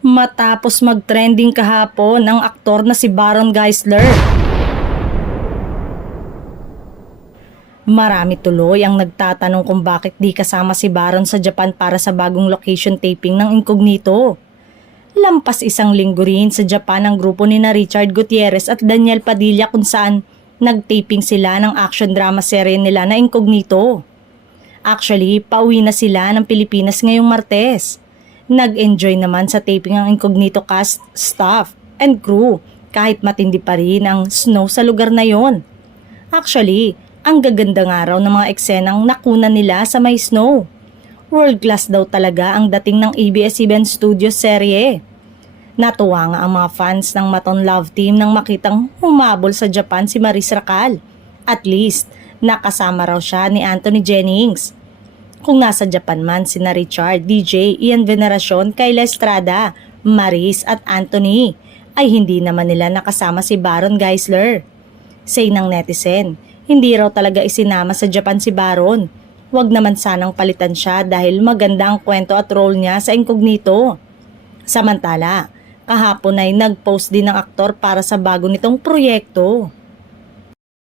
Matapos mag-trending kahapon ang aktor na si Baron Geisler, marami tuloy ang nagtatanong kung bakit di kasama si Baron sa Japan para sa bagong location taping ng Incognito. Lampas isang linggo rin sa Japan ang grupo ni na Richard Gutierrez at Daniel Padilla kung saan nag-taping sila ng action drama serye nila na Incognito. Actually, pauwi na sila ng Pilipinas ngayong Martes. Nag-enjoy naman sa taping ang Incognito cast, staff, and crew kahit matindi pa rin ang snow sa lugar na yon. Actually, ang gaganda nga raw ng mga eksenang nakunan nila sa may snow. World class daw talaga ang dating ng ABS-CBN Studios serye. Natuwa nga ang mga fans ng Maton Love Team nang makitang humabol sa Japan si Maris Racal. At least, nakasama raw siya ni Anthony Jennings. Kung nasa Japan man sina Richard, DJ, Ian Veneracion, Kayla Estrada, Maris at Anthony, ay hindi naman nila nakasama si Baron Geisler. Say ng netizen, hindi raw talaga isinama sa Japan si Baron. Wag naman sanang palitan siya dahil maganda ang kwento at role niya sa Incognito. Samantala, kahapon ay nag-post din ng aktor para sa bago nitong proyekto.